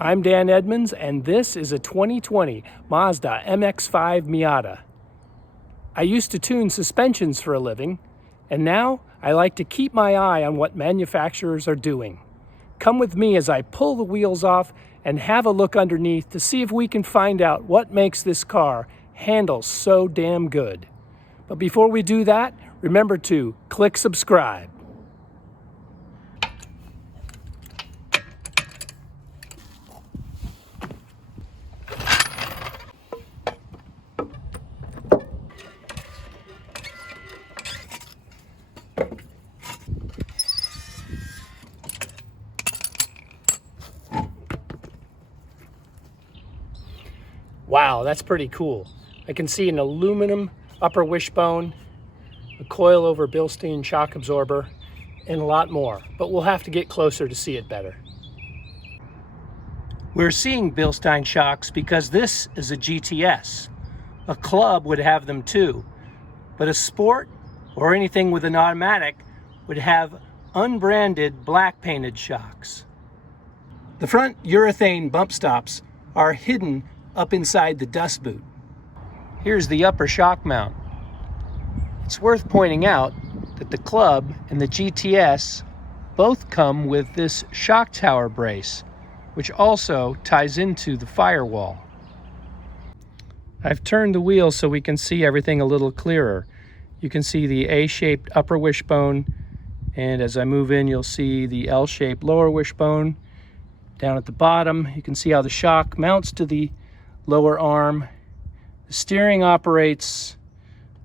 I'm Dan Edmunds, and this is a 2020 Mazda MX-5 Miata. I used to tune suspensions for a living, and now I like to keep my eye on what manufacturers are doing. Come with me as I pull the wheels off and have a look underneath to see if we can find out what makes this car handle so damn good. But before we do that, remember to click subscribe. Wow, that's pretty cool. I can see an aluminum upper wishbone, a coil-over Bilstein shock absorber, and a lot more, but we'll have to get closer to see it better. We're seeing Bilstein shocks because this is a GTS. A Club would have them too, but a Sport or anything with an automatic would have unbranded black painted shocks. The front urethane bump stops are hidden up inside the dust boot. Here's the upper shock mount. It's worth pointing out that the Club and the GTS both come with this shock tower brace, which also ties into the firewall. I've turned the wheel so we can see everything a little clearer. You can see the A-shaped upper wishbone, and as I move in, you'll see the L-shaped lower wishbone. Down at the bottom, you can see how the shock mounts to the lower arm. The steering operates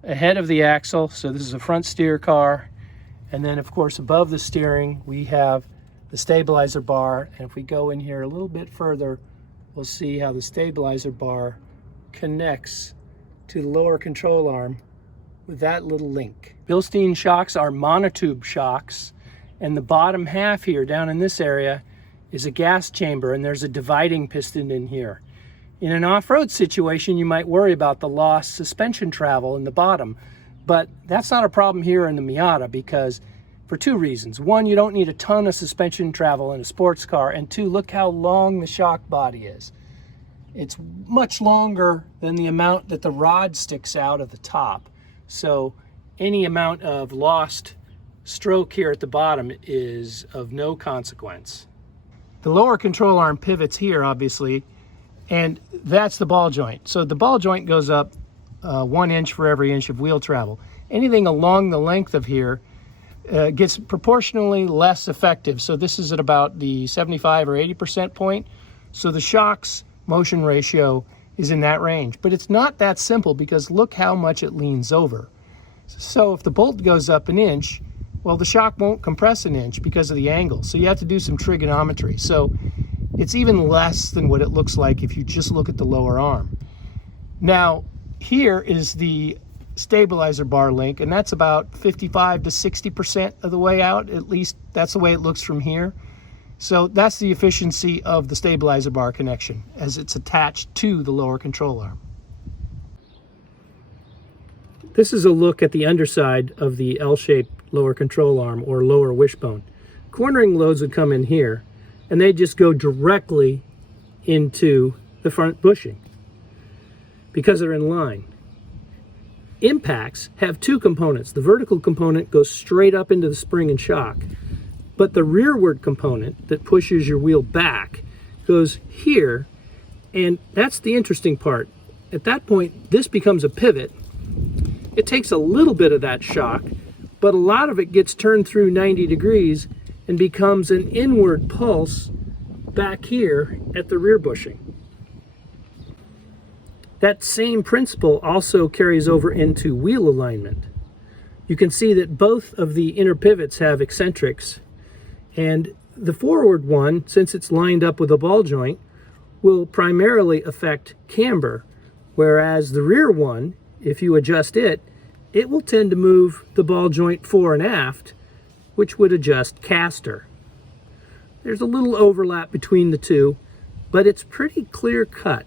ahead of the axle, so this is a front steer car. And then of course above the steering we have the stabilizer bar, and if we go in here a little bit further, we'll see how the stabilizer bar connects to the lower control arm with that little link. Bilstein shocks are monotube shocks, and the bottom half here down in this area is a gas chamber, and there's a dividing piston in here. In an off-road situation, you might worry about the lost suspension travel in the bottom, but that's not a problem here in the Miata because for two reasons. One, you don't need a ton of suspension travel in a sports car, and two, look how long the shock body is. It's much longer than the amount that the rod sticks out of the top, so any amount of lost stroke here at the bottom is of no consequence. The lower control arm pivots here, obviously, and that's the ball joint. So the ball joint goes up 1 inch for every inch of wheel travel. Anything along the length of here gets proportionally less effective. So this is at about the 75 or 80% point. So the shock's motion ratio is in that range. But it's not that simple because look how much it leans over. So if the bolt goes up 1 inch, well, the shock won't compress 1 inch because of the angle. So you have to do some trigonometry. So it's even less than what it looks like if you just look at the lower arm. Now, here is the stabilizer bar link, and that's about 55 to 60% of the way out. At least that's the way it looks from here. So that's the efficiency of the stabilizer bar connection as it's attached to the lower control arm. This is a look at the underside of the L-shaped lower control arm or lower wishbone. Cornering loads would come in here, and they just go directly into the front bushing because they're in line. Impacts have two components. The vertical component goes straight up into the spring and shock, but the rearward component that pushes your wheel back goes here, and that's the interesting part. At that point, this becomes a pivot. It takes a little bit of that shock, but a lot of it gets turned through 90 degrees and becomes an inward pulse back here at the rear bushing. That same principle also carries over into wheel alignment. You can see that both of the inner pivots have eccentrics, and the forward one, since it's lined up with a ball joint, will primarily affect camber, whereas the rear one, if you adjust it, it will tend to move the ball joint fore and aft, which would adjust caster. There's a little overlap between the two, but it's pretty clear cut,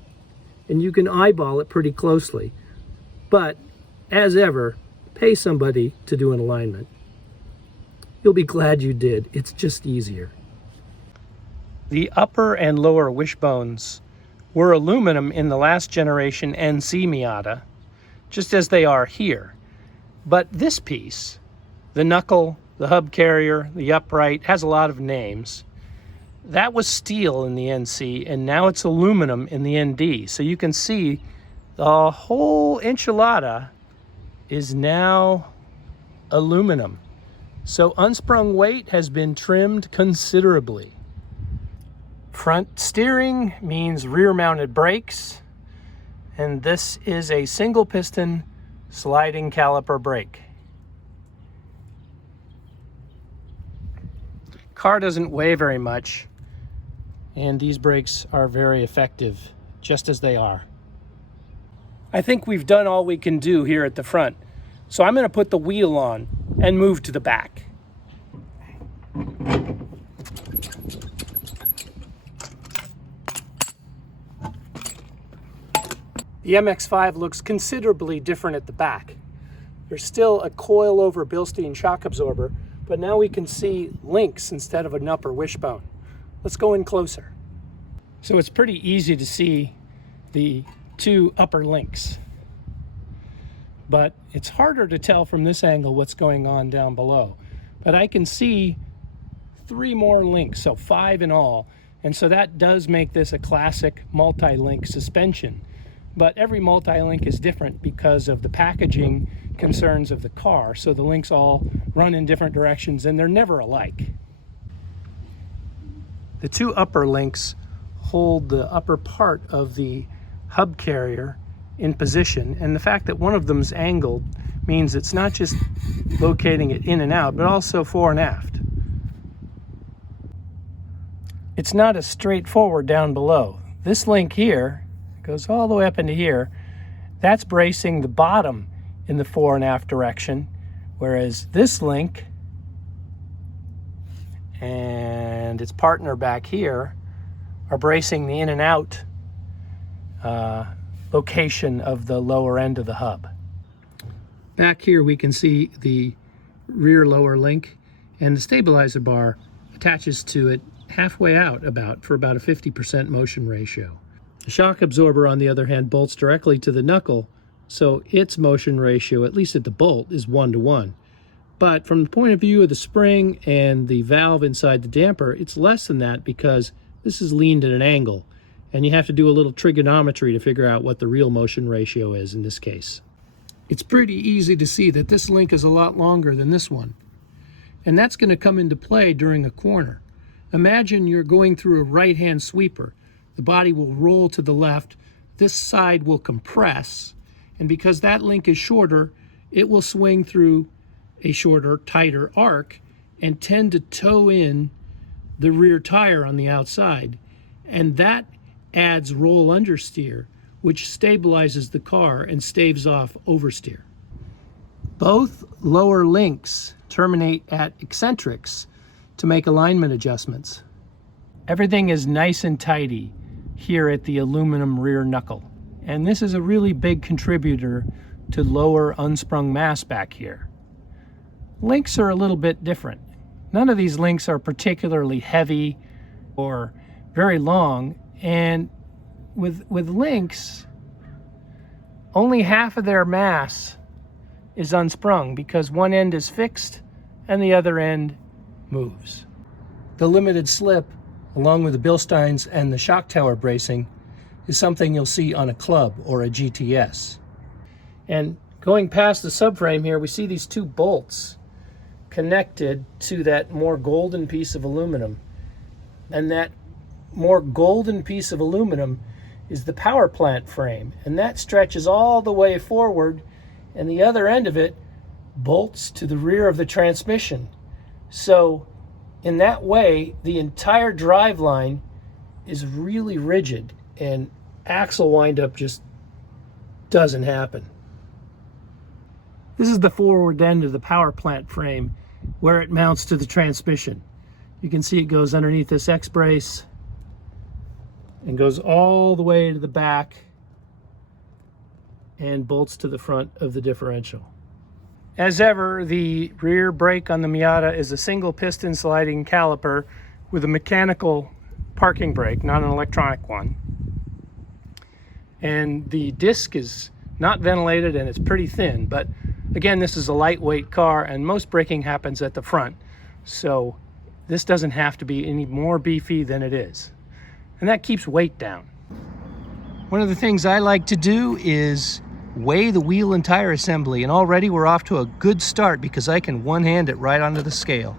and you can eyeball it pretty closely. But, as ever, pay somebody to do an alignment. You'll be glad you did. It's just easier. The upper and lower wishbones were aluminum in the last generation NC Miata, just as they are here. But this piece, the knuckle, the hub carrier, the upright, has a lot of names. That was steel in the NC, and now it's aluminum in the ND. So you can see the whole enchilada is now aluminum. So unsprung weight has been trimmed considerably. Front steering means rear-mounted brakes, and this is a single piston sliding caliper brake. Car doesn't weigh very much, and these brakes are very effective just as they are. I think we've done all we can do here at the front, so I'm going to put the wheel on and move to the back. The MX-5 looks considerably different at the back. There's still a coil-over Bilstein shock absorber, but now we can see links instead of an upper wishbone. Let's go in closer. So it's pretty easy to see the two upper links, but it's harder to tell from this angle what's going on down below. But I can see 3 more links, so 5 in all, and so that does make this a classic multi-link suspension. But every multi-link is different because of the packaging concerns of the car, so the links all run in different directions and they're never alike. The 2 upper links hold the upper part of the hub carrier in position, and the fact that one of them is angled means it's not just locating it in and out, but also fore and aft. It's not as straightforward down below. This link here goes all the way up into here. That's bracing the bottom in the fore and aft direction, whereas this link and its partner back here are bracing the in and out location of the lower end of the hub. Back here we can see the rear lower link, and the stabilizer bar attaches to it halfway out for about a 50% motion ratio. The shock absorber, on the other hand, bolts directly to the knuckle, so its motion ratio, at least at the bolt, is 1:1. But from the point of view of the spring and the valve inside the damper, it's less than that because this is leaned at an angle, and you have to do a little trigonometry to figure out what the real motion ratio is in this case. It's pretty easy to see that this link is a lot longer than this one, and that's going to come into play during a corner. Imagine you're going through a right-hand sweeper. The body will roll to the left, this side will compress, and because that link is shorter, it will swing through a shorter, tighter arc and tend to toe in the rear tire on the outside. And that adds roll understeer, which stabilizes the car and staves off oversteer. Both lower links terminate at eccentrics to make alignment adjustments. Everything is nice and tidy here at the aluminum rear knuckle, and this is a really big contributor to lower unsprung mass back here. Links are a little bit different. None of these links are particularly heavy or very long, and with links, only half of their mass is unsprung because one end is fixed and the other end moves. The limited slip, along with the Bilsteins and the shock tower bracing, is something you'll see on a Club or a GTS. And going past the subframe here, we see these 2 bolts connected to that more golden piece of aluminum. And that more golden piece of aluminum is the power plant frame, and that stretches all the way forward, and the other end of it bolts to the rear of the transmission. So in that way, the entire drive line is really rigid, and axle windup just doesn't happen. This is the forward end of the power plant frame where it mounts to the transmission. You can see it goes underneath this X-brace and goes all the way to the back and bolts to the front of the differential. As ever, the rear brake on the Miata is a single piston sliding caliper with a mechanical parking brake, not an electronic one. And the disc is not ventilated and it's pretty thin, but again, this is a lightweight car and most braking happens at the front. So this doesn't have to be any more beefy than it is. And that keeps weight down. One of the things I like to do is weigh the wheel and tire assembly, and already we're off to a good start because I can one-hand it right onto the scale.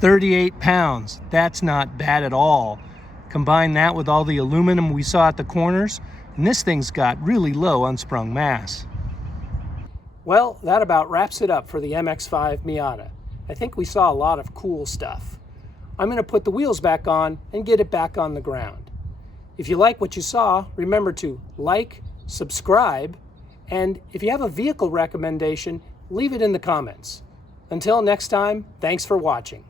£38, that's not bad at all. Combine that with all the aluminum we saw at the corners, and this thing's got really low unsprung mass. Well, that about wraps it up for the MX-5 Miata. I think we saw a lot of cool stuff. I'm going to put the wheels back on and get it back on the ground. If you like what you saw, remember to like, subscribe, and if you have a vehicle recommendation, leave it in the comments. Until next time, thanks for watching.